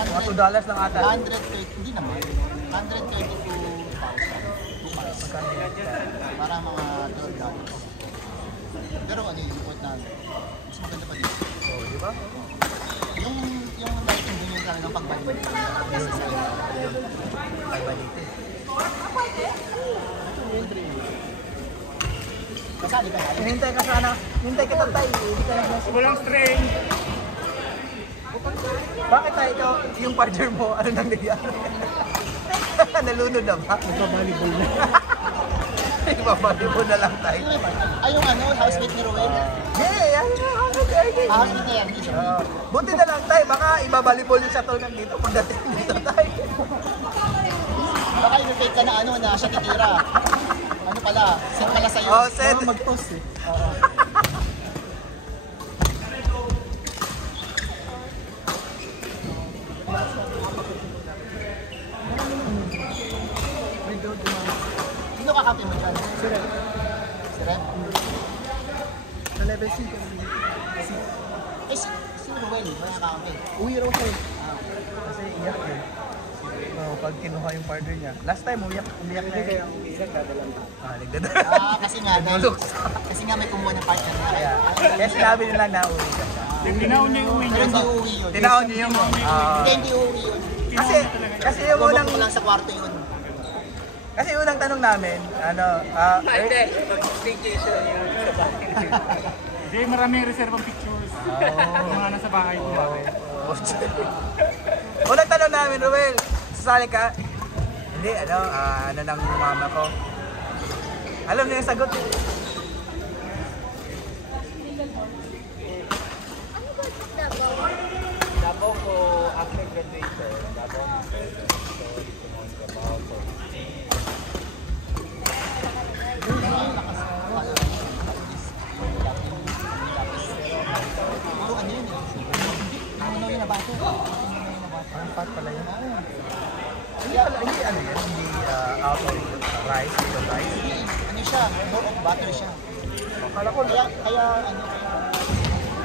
Mga $2 lang ata. 130, hindi naman. 132,000. Para mga $12. Pero ano yung report na mas maganda pa dito. Oo, di ba? Yung lighting din yung talagang pagbalik. Pagbalitin. Kasali ka na. Hintay ka sana. Hintay kita tayo. Hindi ka nag-message. Walang strain. Bakit tayo ito, yung partner mo, ano nang nangyari? Nalunod na ba? Nagpa-volleyball na. Ibabalibon na lang tayo. Ay, yung ano, housemate ni Ruel. Yeah, yan na. Housemate niya yan, hindi siya. Buti na lang tayo, baka ibabalibol sa tunan dito pagdating dito tayo. Baka i-fake ka na ano, na siya titira. Ano pala, set pala sa'yo. Oh, set. Mag-toss eh. Oo. Sino kakampi mo dyan? Si Red. Si Red? Sa level C. Eh, si Ruel, wala kakampi. Uwi raw siya eh. Kasi iyak yun. Pag kinuha yung partner niya. Last time, umiyak na Hindi yun. kaya ang ilag kadalang ta. Nagdadala. Kasi nga, dahil, kasi nga may kumuha ng partner na. Kaya sinabi nila na uwi ka siya. Tinaon niya yung uwi Pero niya. hindi uuwi yun. Tinaon niyo yung Hindi, hindi uuwi yun. kasi yung unang Bumabok lang sa kwarto yun. kasi yung unang tanong namin, ano, Staycation yun sa bahay. Hindi, maraming reservang pictures. Mga nasa bahay ko. unang tanong namin, Ruel, sasali ka? Hindi, ano ng mama ko. Alam niyo yung sagot. Davao ko after graduation. Davao na trabaho ko. Puro ano yun eh. Ano yun na bato? Ang pat pala yun. Hindi pala, hindi ano yan, hindi out of rice, with rice. Ano siya? More of butter siya. Akala ko, Kaya ano,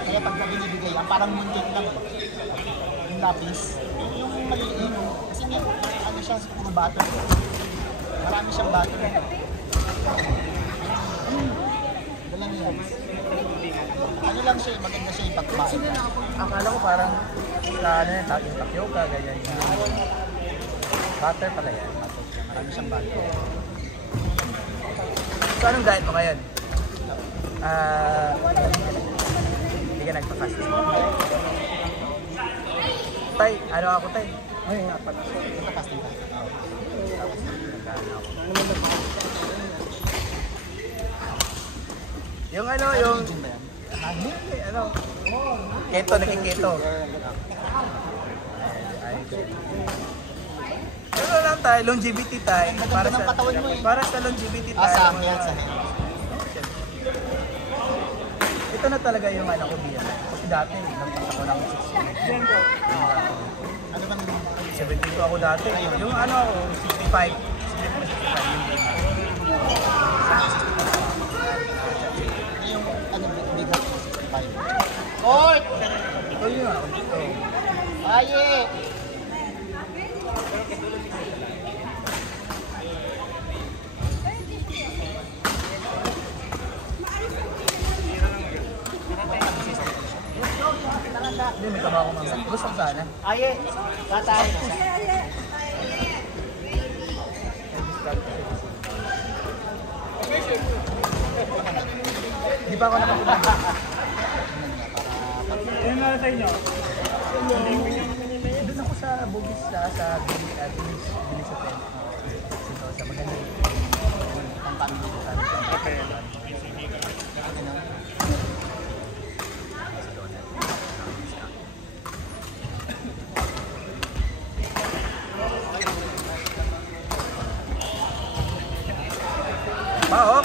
kaya pag binibigay yan, parang mooncake lang eh. Yung lapis. Yung maliit. Kasi may, ano siya, puro butter. Marami siyang butter. Galang yan. Ano lang siya, maganda siya yung pagkain. akala ko parang sa ano yan, yung tapioca, ganyan. Butter pala yan. Marami siyang butter. So anong diet mo ngayon? Hindi ka nagpa-fast. Tay, ano ako tay? Ay, apat. Nagpa-fasting ka. Yung ano, yung... Gym ba yan? Ano? Keto, naging keto. Ano lang tayo, longevity tayo. Ganda ng katawan mo eh. Para sa longevity tayo. Sa health, sa health. Ito na talaga yung ano ko biyan. Kasi dati, nagpunta ko ng 60. Ano bang 72 ako dati. Yung ano, 65. 65. yung ano big up 65? Court! Ito yun ako dito. Aye! Hindi, may trabaho ko mga. Gusto ko sana. Aye! Tatay! Hindi pa ako nakapunta. Ayun nga sa inyo. Doon ako sa Bugis, sa Bilis Hotel. Dito sa maganda. Ang pamilya ko. Okay. Pao.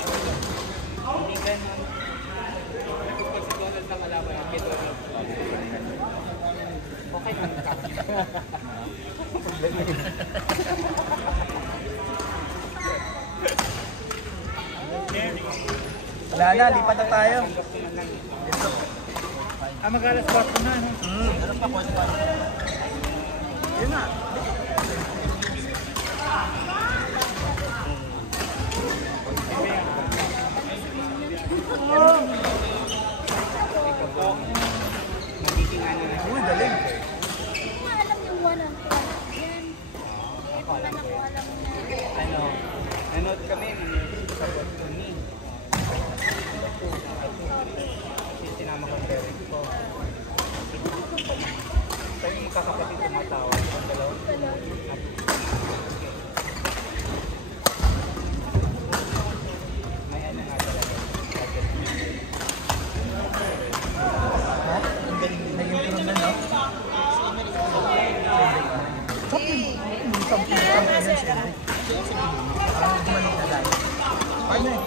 Wala na, lipat na tayo. Magalas ba na, no? Meron pa 45. Yun nga. Magiging ano na. Uy, galing. Hindi nga alam yung 1 and 2. Yan. Eh, wala na ko alam na. Ano, nanood kami sa Botany. Kasi sinama ko ang parents ko. Tayo yung magkakapatid tumatawa. Ang dalawa. May ano nga talaga. Nag-improve na, no? Something parang gumaling na dahil. Paano eh?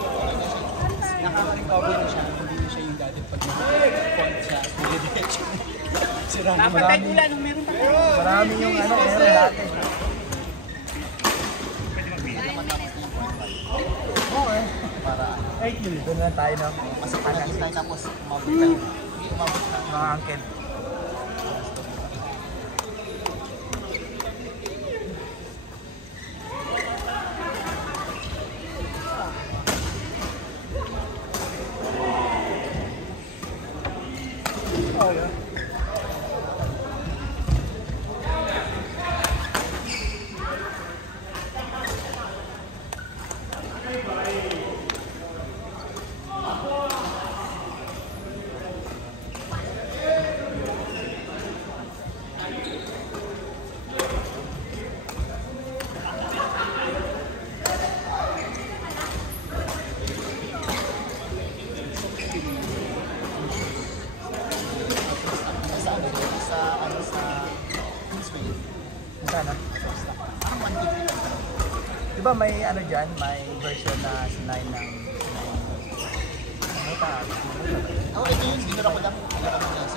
Nakaka-recover na siya. Hindi na siya yung dati pag nag-point siya. Dire-diretso. Sira na Napatay ko lang nung meron pa. Marami yung ano, meron dati. Okay. Para 8 mil. Doon na lang tayo, no? Kasi kung naging tayo tapos umabot tayo. Hindi umabot na. Mga angkin. Oh, yeah. Sa Kingsway. Sana. Parang 150 Di ba may ano dyan, may version na sinay ng ano pa? Oh, ito yun. Binura ko lang. Binura ko lang.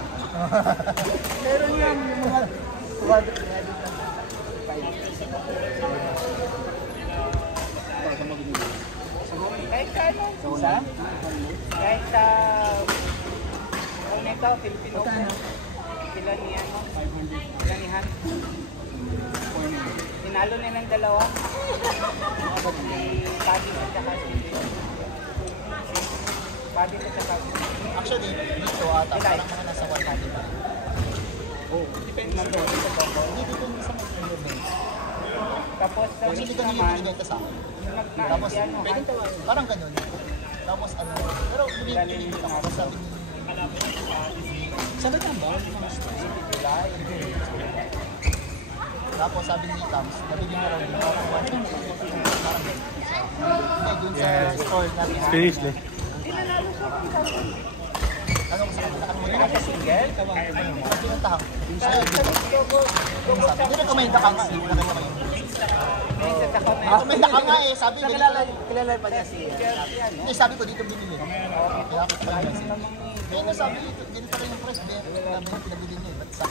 Meron yan yung mga 200. Kahit sa ano? Kahit sa... Kung nito, Filipino ko. Sila ni ano? 500. Sila ni Han. Sinalo nilang dalawa. Si Paddy at saka si... Paddy at saka si... Actually, dito ata. Parang mga nasa 100 pa rin. Oh, depende sa doon. Hindi dito sa mga events. Tapos sa Kasi mix dito naman, nilibigay ka sa akin. Tapos, si ano, Han. parang ganun. Tapos ano, pero pinili ko ako, sabi ni... Sabi niya ba? July. Tapos sabi ni Tams, nabigyan na raw din ako ng 150. Parang ganun. Hindi, dun sa store natin. Finish na. Ano ko sa kanila? Ano mo Ano ka single? Ano pinuntahan ko? Kaya Sa mix ko, sabi, hindi rekomenda ka nga eh. Nakita mo yun. sa saka na Rekomenda ka nga eh. Sabi, Kilala pa niya si... hindi, sabi ko dito binili. Kaya ako pala kasi. Kaya nga sabi dito, ganito rin yung price. Kaya namin pinabili niya eh. Ba't sa